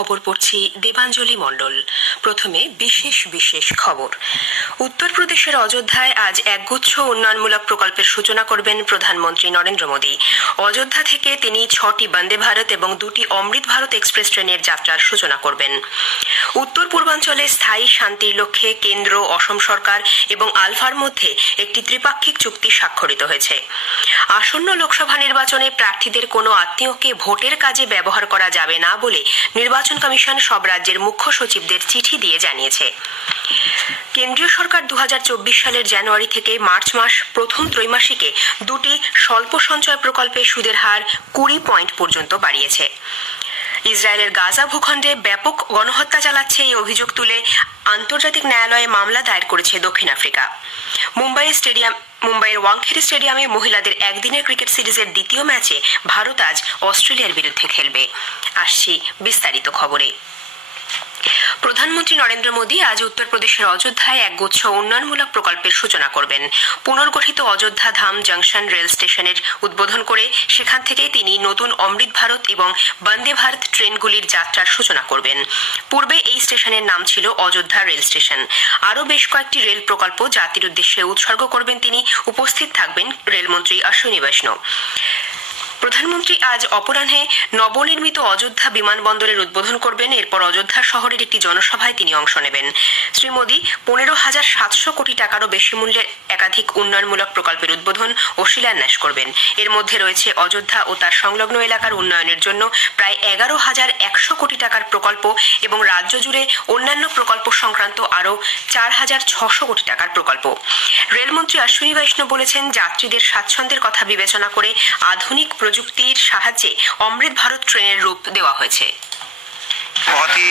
খবর পড়ছি দেবাঞ্জলি মণ্ডল। প্রথমে বিশেষ খবর। উত্তরপ্রদেশের অযোধ্যায় আজ একগুচ্ছ উন্নয়নমূলক প্রকল্পের সূচনা করবেন প্রধানমন্ত্রী নরেন্দ্র মোদী। অযোধ্যা থেকে তিনি 6টি বন্দে ভারত এবং 2টি অমৃত ভারত এক্সপ্রেস ট্রেনের যাত্রার সূচনা করবেন। উত্তর পূর্বাঞ্চলে স্থায়ী শান্তির লক্ষ্যে কেন্দ্র, অসম সরকার এবং আলফার মধ্যে একটি ত্রিপাক্ষিক চুক্তি স্বাক্ষরিত হয়েছে। আসন্ন লোকসভা নির্বাচনে প্রার্থীদের কোনো আত্মীয়কে ভোটের কাজে ব্যবহার করা যাবে না বলে নির্বাচন কমিশন সব রাজ্যের মুখ্য সচিবদের চিঠি দিয়ে জানিয়েছে। কেন্দ্রীয় সরকার 2024 সালের জানুয়ারি থেকে মার্চ মাস প্রথম ত্রৈমাসিকে 2টি স্বল্প সঞ্চয় প্রকল্পে সুদের হার 20 পয়েন্ট পর্যন্ত বাড়িয়েছে। ইসরায়েলের গাজা ভূখণ্ডে ব্যাপক গণহত্যা চালাচ্ছে এই অভিযোগ তুলে আন্তর্জাতিক ন্যায়ালয়ে মামলা দায়ের করেছে দক্ষিণ আফ্রিকা। মুম্বাইয়ের ওয়াংখেড়ে স্টেডিয়ামে মহিলাদের একদিনের ক্রিকেট সিরিজের দ্বিতীয় ম্যাচে ভারত আজ অস্ট্রেলিয়ার বিরুদ্ধে খেলবে। আসছি বিস্তারিত খবরে। প্রধানমন্ত্রী নরেন্দ্র মোদী আজ উত্তরপ্রদেশের অযোধ্যায় একগুচ্ছ উন্নয়নমূলক প্রকল্পের সূচনা করবেন। পুনর্গঠিত অযোধ্যা ধাম জংশন রেল স্টেশনের উদ্বোধন করে সেখান থেকে তিনি নতুন অমৃত ভারত এবং বন্দে ভারত ট্রেনগুলির যাত্রার সূচনা করবেন। পূর্বে এই স্টেশনের নাম ছিল অযোধ্যা রেল স্টেশন। আরও বেশ কয়েকটি রেল প্রকল্প জাতির উদ্দেশ্যে উৎসর্গ করবেন তিনি। উপস্থিত থাকবেন রেলমন্ত্রী অশ্বিনী বৈষ্ণব। প্রধানমন্ত্রী আজ অপরাহ্নে নবনির্মিত অযোধ্যা বিমানবন্দরের উদ্বোধন করবেন। এরপর অযোধ্যা শহরের একটি জনসভায় তিনি অংশ নেবেন। শ্রী মোদী 15,700 কোটি টাকারও বেশি মূল্যের একাধিক উন্নয়নমূলক প্রকল্পের উদ্বোধন ও শিলান্যাস করবেন। এর মধ্যে রয়েছে অযোধ্যা ও তার সংলগ্ন এলাকার উন্নয়নের জন্য প্রায় 11,100 কোটি টাকার প্রকল্প এবং রাজ্য জুড়ে অন্যান্য প্রকল্প সংক্রান্ত আরও 4,600 কোটি টাকার প্রকল্প। রেলমন্ত্রী অশ্বিনী বৈষ্ণব বলেছেন, যাত্রীদের স্বাচ্ছন্দ্যের কথা বিবেচনা করে আধুনিক প্রযুক্তির সাহায্যে অমৃত ভারত ট্রেনের রূপ দেওয়া হয়েছে। बहुत ही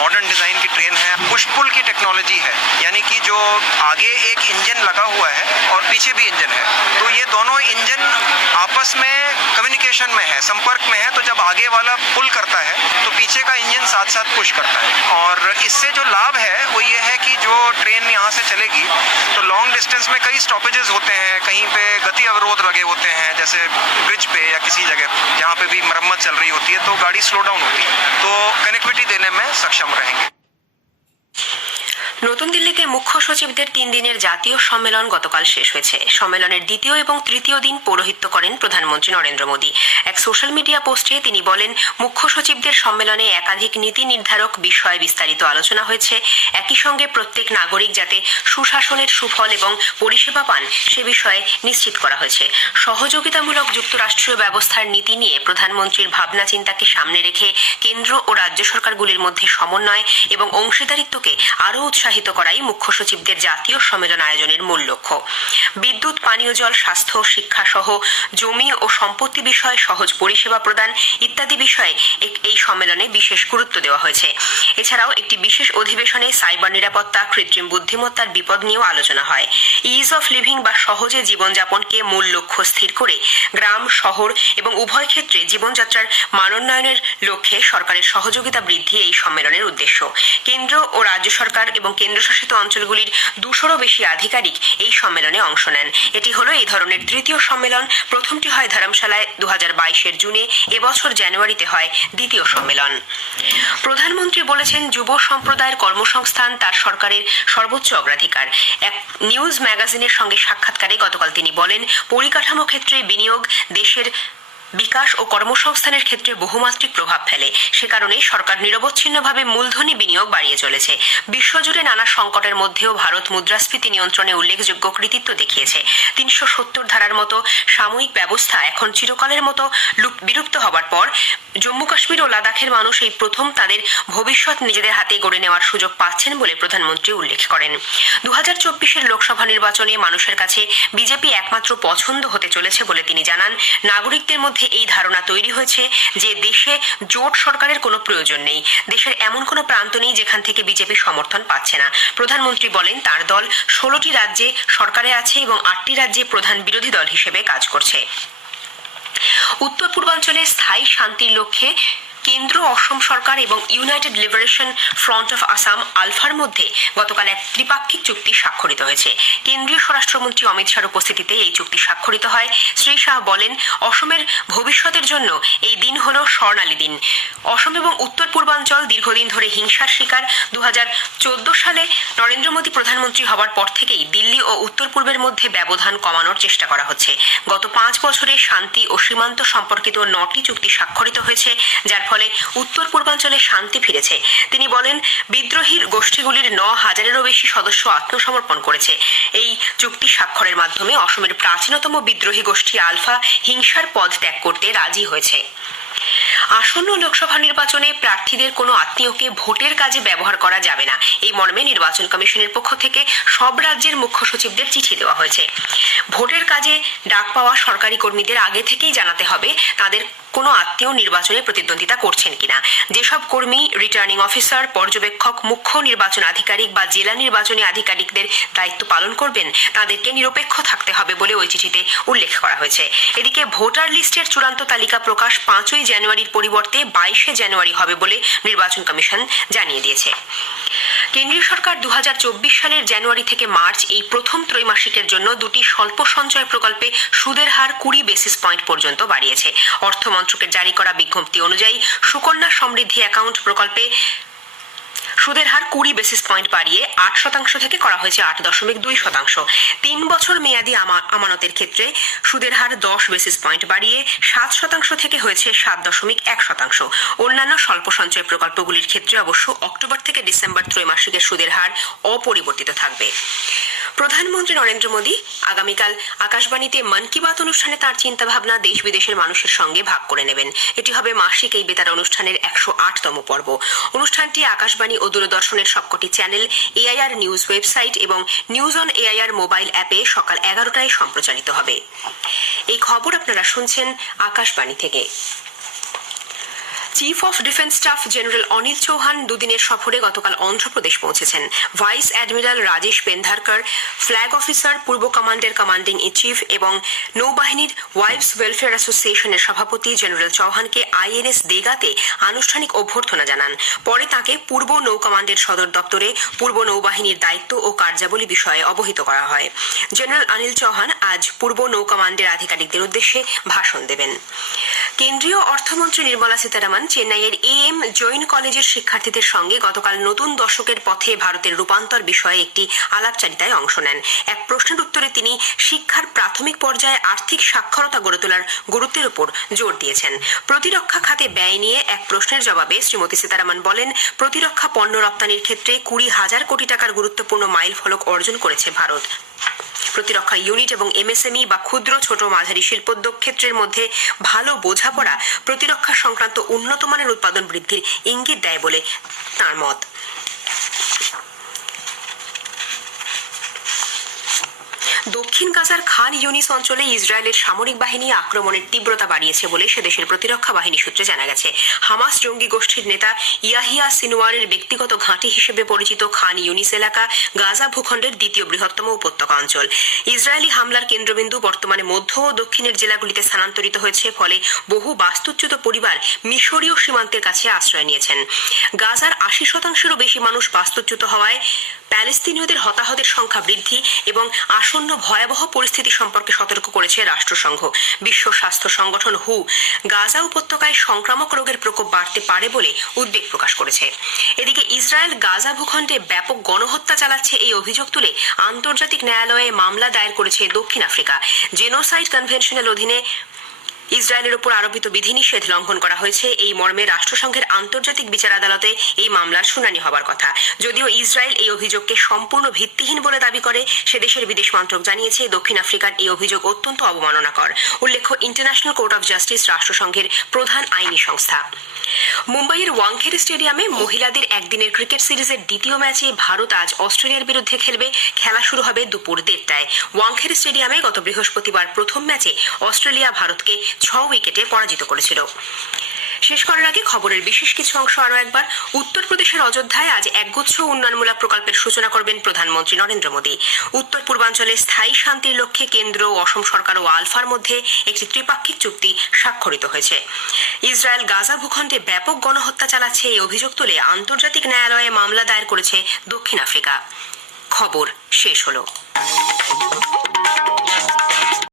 मॉडर्न डिजाइन की ट्रेन है, पुश पुल की टेक्नोलॉजी है, यानी कि जो आगे एक इंजन लगा हुआ है और पीछे भी इंजन है, तो ये दोनों इंजन आपस में कम्युनिकेशन में है, संपर्क में है। तो जब आगे वाला पुल करता है तो पीछे का इंजन साथ साथ पुश करता है। और इससे जो लाभ है वो ये है कि जो ट्रेन यहाँ से चलेगी तो लॉन्ग डिस्टेंस में कई स्टॉपेजेस होते हैं, कहीं पे गति अवरोध लगे होते हैं, जैसे ब्रिज पे या किसी जगह जहाँ पे भी मरम्मत चल रही होती है तो गाड़ी स्लो डाउन होती है, तो कनेक्टिविटी देने में सक्षम रहेंगे। নতুন দিল্লিতে মুখ্য সচিবদের 3 দিনের জাতীয় সম্মেলন গতকাল শেষ হয়েছে। সম্মেলনের দ্বিতীয় এবং তৃতীয় দিন পৌরোহিত্য করেন প্রধানমন্ত্রী নরেন্দ্র মোদী। এক সোশ্যাল মিডিয়া পোস্টে তিনি বলেন, মুখ্য সচিবদের সম্মেলনে একাধিক নীতি নির্ধারক বিষয়ে বিস্তারিত আলোচনা হয়েছে। একই সঙ্গে প্রত্যেক নাগরিক যাতে সুশাসনের সুফল এবং পরিষেবা পান সে বিষয়ে নিশ্চিত করা হয়েছে। সহযোগিতামূলক যুক্তরাষ্ট্রীয় ব্যবস্থার নীতি নিয়ে প্রধানমন্ত্রীর ভাবনা চিন্তাকে সামনে রেখে কেন্দ্র ও রাজ্য সরকারগুলির মধ্যে সমন্বয় এবং অংশীদারিত্বকে আরও উৎসাহিত করাই মুখ্য সচিবদের জাতীয় সম্মেলন আয়োজনের মূল লক্ষ্য। বিদ্যুৎ, পানীয় জল, স্বাস্থ্য, শিক্ষা সহ জমি ও সম্পত্তি বিষয়ে সহজ পরিষেবা প্রদান ইত্যাদি বিষয়ে এই সম্মেলনে বিশেষ গুরুত্ব দেওয়া হয়েছে। এছাড়াও একটি বিশেষ অধিবেশনে সাইবার নিরাপত্তা, কৃত্রিম বুদ্ধিমত্তার বিপদ নিয়েও আলোচনা হয়। ইজ অফ লিভিং বা সহজে জীবনযাপনকে মূল লক্ষ্য স্থির করে গ্রাম, শহর এবং উভয় ক্ষেত্রে জীবনযাত্রার মানোন্নয়নের লক্ষ্যে সরকারের সহযোগিতা বৃদ্ধি এই সম্মেলনের উদ্দেশ্য। কেন্দ্র ও রাজ্য সরকার এবং কেন্দ্রশাসিত অঞ্চলগুলির 200-রও বেশি আধিকারিক এই সম্মেলনে অংশ নেন। এটি হলো এই ধরনের তৃতীয় সম্মেলন। প্রথমটি হয় ধর্মশালায় 2022-এর জুনে, এবছর জানুয়ারিতে হয় দ্বিতীয় সম্মেলন। প্রধানমন্ত্রী বলেছেন, যুব সম্প্রদায়ের কর্মসংস্থান তার সরকারের সর্বোচ্চ অগ্রাধিকার। এক নিউজ ম্যাগাজিনের সঙ্গে সাক্ষাৎকারে গতকাল তিনি বলেন, পরিকাঠামো ক্ষেত্রে বিনিয়োগ দেশের বিকাশ ও কর্মসংস্থানের ক্ষেত্রে বহুমাত্রিক প্রভাব ফেলে। সে কারণে সরকার নিরবচ্ছিন্নভাবে মূলধনী বিনিয়োগ বাড়িয়ে চলেছে। বিশ্বজুড়ে নানা সংকটের মধ্যেও ভারত মুদ্রাস্ফীতি নিয়ন্ত্রণে উল্লেখযোগ্য কৃতিত্ব দেখিয়েছে। 370 ধারার মতো সাময়িক ব্যবস্থা এখন চিরকালের মতো বিলুপ্ত হবার পর জম্মু কাশ্মীর ও লাদাখের মানুষ এই প্রথম তাদের ভবিষ্যৎ নিজেদের হাতে গড়ে নেওয়ার সুযোগ পাচ্ছেন বলে প্রধানমন্ত্রী উল্লেখ করেন। 2024-এর লোকসভা নির্বাচনে মানুষের কাছে বিজেপি একমাত্র পছন্দ হতে চলেছে বলে তিনি জানান। নাগরিকদের মধ্যে এই ধারণা তৈরি হয়েছে যে দেশে জোট সরকারের কোনো প্রয়োজন নেই। দেশের এমন কোনো প্রান্ত নেই যেখান থেকে বিজেপি সমর্থন পাচ্ছে না। প্রধানমন্ত্রী বলেন, তার দল 16টি রাজ্যে সরকারে আছে এবং 8টি রাজ্যে প্রধান বিরোধী দল হিসেবে কাজ করছে। উত্তর পূর্বাঞ্চলে স্থায়ী শান্তির লক্ষ্যে কেন্দ্র অসম সরকার এবং United liberation front of Assam আলফার মধ্যে গতকাল এক ত্রিপাক্ষিক চুক্তি স্বাক্ষরিত হয়েছে। কেন্দ্রীয় স্বরাষ্ট্রমন্ত্রী অমিত শাহর উপস্থিতিতে এই চুক্তি স্বাক্ষরিত হয়। শ্রী শাহ বলেন, অসমের ভবিষ্যতের জন্য এই দিন হল স্বর্ণালী দিন। অসম এবং উত্তর পূর্বাঞ্চল দীর্ঘদিন ধরে হিংসার শিকার। 2014 সালে নরেন্দ্র মোদী প্রধানমন্ত্রী হবার পর থেকেই দিল্লি ও উত্তর পূর্বের মধ্যে ব্যবধান কমানোর চেষ্টা করা হচ্ছে। গত 5 বছরে শান্তি ও সীমান্ত সম্পর্কিত 9টি চুক্তি স্বাক্ষরিত হয়েছে, যার ফলে উত্তর পূর্বাঞ্চলে শান্তি ফিরেছে। তিনি বলেন, বিদ্রোহী গোষ্ঠীগুলির 9,000-এরও বেশি সদস্য আত্মসমর্পণ করেছে। এই চুক্তি স্বাক্ষরের মাধ্যমে অসমের প্রাচীনতম বিদ্রোহী গোষ্ঠী আলফা হিংসার পথ ত্যাগ করতে রাজি হয়েছে। আসন্ন লোকসভা নির্বাচনে প্রার্থীদের কোনো আত্মীয়কে ভোটের কাজে ব্যবহার করা যাবে না, এই মর্মে নির্বাচন কমিশনের পক্ষ থেকে সব রাজ্যের মুখ্য সচিবদের চিঠি দেওয়া হয়েছে। ভোটের কাজে ডাক পাওয়া সরকারি কর্মীদের আগে থেকেই জানাতে হবে তাদের কোনো আত্মীয় নির্বাচনে প্রতিদ্বন্দ্বিতা করছেন কিনা। যেসব কর্মী রিটার্নিং অফিসার, পর্যবেক্ষক, মুখ্য নির্বাচন আধিকারিক বা জেলা নির্বাচনী আধিকারিকদের দায়িত্ব পালন করবেন, তাদেরকে নিরপেক্ষ থাকতে হবে বলে ওই চিঠিতে উল্লেখ করা হয়েছে। এদিকে ভোটার লিস্টের চূড়ান্ত তালিকা প্রকাশ 5ই জানুয়ারির পরিবর্তে 22শে জানুয়ারি হবে বলে নির্বাচন কমিশন জানিয়ে দিয়েছে। কেন্দ্রীয় সরকার 2024 সালের জানুয়ারি থেকে মার্চ এই প্রথম ত্রৈমাসিকের জন্য 2টি স্বল্প সঞ্চয় প্রকল্পে সুদের হার 20 বেসিস পয়েন্ট পর্যন্ত বাড়িয়েছে। অর্থ মন্ত্রকের জারি করা বিজ্ঞপ্তি অনুযায়ী সুকন্যা সমৃদ্ধি অ্যাকাউন্ট প্রকল্পে সুদের হার 20 বেসিস পয়েন্ট বাড়িয়ে 8% থেকে করা হয়েছে 8.2%। 3 বছর মেয়াদী আমানতের ক্ষেত্রে সুদের হার 10 বেসিস পয়েন্ট বাড়িয়ে 7% থেকে হয়েছে 7.1%। অন্যান্য স্বল্প সঞ্চয় প্রকল্পগুলির ক্ষেত্রে অবশ্য অক্টোবর থেকে ডিসেম্বর ত্রৈমাসিকের সুদের হার অপরিবর্তিত থাকবে। প্রধানমন্ত্রী নরেন্দ্র মোদী আগামীকাল আকাশবাণীতে মন কি বাত অনুষ্ঠানে তাঁর চিন্তাভাবনা দেশ বিদেশের মানুষের সঙ্গে ভাগ করে নেবেন। এটি হবে মাসিক এই বেতার অনুষ্ঠানের 108তম পর্ব। অনুষ্ঠানটি আকাশবাণী ও দূরদর্শনের সবকটি চ্যানেল, এআইআর নিউজ ওয়েবসাইট এবং নিউজ অন এআইআর মোবাইল অ্যাপে সকাল 11টায় সম্প্রচারিত হবে। এই খবর আপনারা শুনছেন আকাশবাণী থেকে। Chief of defence staff general Anil Chauhan দুদিনের সফরে গতকাল অন্ধ্রপ্রদেশ পৌঁছেছেন। Vice admiral Rajesh Pendharkar, flag officer, পূর্ব কমান্ডের কমান্ডিং ইন চিফ এবং নৌবাহিনীর ওয়াইভস ওয়েলফেয়ার অ্যাসোসিয়েশনের সভাপতি জেনারেল চৌহানকে আইএনএস দেগাতে আনুষ্ঠানিক অভ্যর্থনা জানান। পরে তাঁকে পূর্ব নৌ কমান্ডের সদর দপ্তরে পূর্ব নৌবাহিনীর দায়িত্ব ও কার্যাবলী বিষয়ে অবহিত করা হয়। জেনারেল অনিল চৌহান আজ পূর্ব নৌ কমান্ডের আধিকারিকদের উদ্দেশ্যে ভাষণ দেবেন। কেন্দ্রীয় অর্থমন্ত্রী নির্মলা সীতারামন চেন্নাইয়ের AM জৈন কলেজের শিক্ষার্থীদের সঙ্গে গতকাল নতুন দশকের পথে ভারতের রূপান্তর বিষয়ে একটি আলাপচারিতায় অংশ নেন। এক প্রশ্নের উত্তরে তিনি শিক্ষার প্রাথমিক পর্যায়ে আর্থিক সাক্ষরতা গড়ে তোলার গুরুত্বের উপর জোর দিয়েছেন। প্রতিরক্ষা খাতে ব্যয় নিয়ে এক প্রশ্নের জবাবে শ্রীমতী সীতারামন বলেন, প্রতিরক্ষা পণ্য রপ্তানির ক্ষেত্রে 20,000 কোটি টাকার গুরুত্বপূর্ণ মাইল ফলক অর্জন করেছে ভারত। প্রতিরক্ষা ইউনিট এবং MSME বা ক্ষুদ্র ছোট মাঝারি শিল্পোদ্যোগ ক্ষেত্রের মধ্যে ভালো বোঝাপড়া প্রতিরক্ষা সংক্রান্ত উন্নত মানের উৎপাদন বৃদ্ধির ইঙ্গিত দেয় বলে তাঁর মত। দক্ষিণ গাজার খান ইউনিস অঞ্চলে ইসরায়েলের সামরিক বাহিনী আক্রমণের তীব্রতা বাড়িয়েছে বলে সে দেশের প্রতিরক্ষা বাহিনী সূত্রে জানা গেছে। হামাস জঙ্গি গোষ্ঠীর নেতা ইয়াহিয়া সিনওয়ারের ব্যক্তিগত ঘাঁটি হিসেবে পরিচিত খান ইউনিস এলাকা গাজা ভূখণ্ডের দ্বিতীয় বৃহত্তম উপত্যকা অঞ্চল। ইসরায়েলি হামলার কেন্দ্রবিন্দু বর্তমানে মধ্য ও দক্ষিণের জেলাগুলিতে স্থানান্তরিত হয়েছে, ফলে বহু বাস্তুচ্যুত পরিবার মিশরীয় সীমান্তের কাছে আশ্রয় নিয়েছেন। গাজার 80%-এরও বেশি মানুষ বাস্তুচ্যুত হওয়ায় প্যালেস্তিনীয়দের হতাহতের সংখ্যা বৃদ্ধি এবং আসন্ন ভয়াবহ পরিস্থিতি সম্পর্কে সতর্ক করেছে রাষ্ট্রসংঘ। বিশ্ব স্বাস্থ্য সংগঠন WHO গাজা উপত্যকায় সংক্রামক রোগের প্রকোপ বাড়তে পারে বলে উদ্বেগ প্রকাশ করেছে। এদিকে ইসরায়েল গাজা ভূখণ্ডে ব্যাপক গণহত্যা চালাচ্ছে এই অভিযোগ তুলে আন্তর্জাতিক ন্যায়ালয়ে মামলা দায়ের করেছে দক্ষিণ আফ্রিকা। জেনোসাইড কনভেনশনের অধীনে ইসরায়েলের উপর আরোপিত বিধিনিষেধ লঙ্ঘন করা হয়েছে, এই মর্মে রাষ্ট্রসংঘের আন্তর্জাতিক বিচার আদালতে এই মামলার শুনানি হবার কথা। যদিও ইসরায়েল এই অভিযোগকে সম্পূর্ণ ভিত্তিহীন বলে দাবি করে, সে দেশের বিদেশ মন্ত্রক জানিয়েছে দক্ষিণ আফ্রিকার এই অভিযোগ অত্যন্ত অবমাননাকর। উল্লেখ্য, ইন্টারন্যাশনাল কোর্ট অফ জাস্টিস রাষ্ট্রসংঘের প্রধান আইনি সংস্থা। মুম্বাইয়ের ওয়াংখেড়ে স্টেডিয়ামে মহিলাদের একদিনের ক্রিকেট সিরিজের দ্বিতীয় ম্যাচে ভারত আজ অস্ট্রেলিয়ার বিরুদ্ধে খেলবে। খেলা শুরু হবে দুপুর 1:30টায়। ওয়াংখেড়ে স্টেডিয়ামে গত বৃহস্পতিবার প্রথম ম্যাচে অস্ট্রেলিয়া ভারতকে 6 উইকেটে পরাজিত করেছিল। শেষ করার আগে খবরের বিশেষ কিছু অংশ আরও একবার। উত্তরপ্রদেশের অযোধ্যায় আজ একগুচ্ছ উন্নয়নমূলক প্রকল্পের সূচনা করবেন প্রধানমন্ত্রী নরেন্দ্র মোদী। উত্তর পূর্বাঞ্চলে স্থায়ী শান্তির লক্ষ্যে কেন্দ্র, অসম সরকার ও আলফার মধ্যে একটি ত্রিপাক্ষিক চুক্তি স্বাক্ষরিত হয়েছে। ইসরায়েল গাজা ভূখণ্ডে ব্যাপক গণহত্যা চালাচ্ছে এই অভিযোগ তুলে আন্তর্জাতিক ন্যায়ালয়ে মামলা দায়ের করেছে দক্ষিণ আফ্রিকা। খবর শেষ হলো।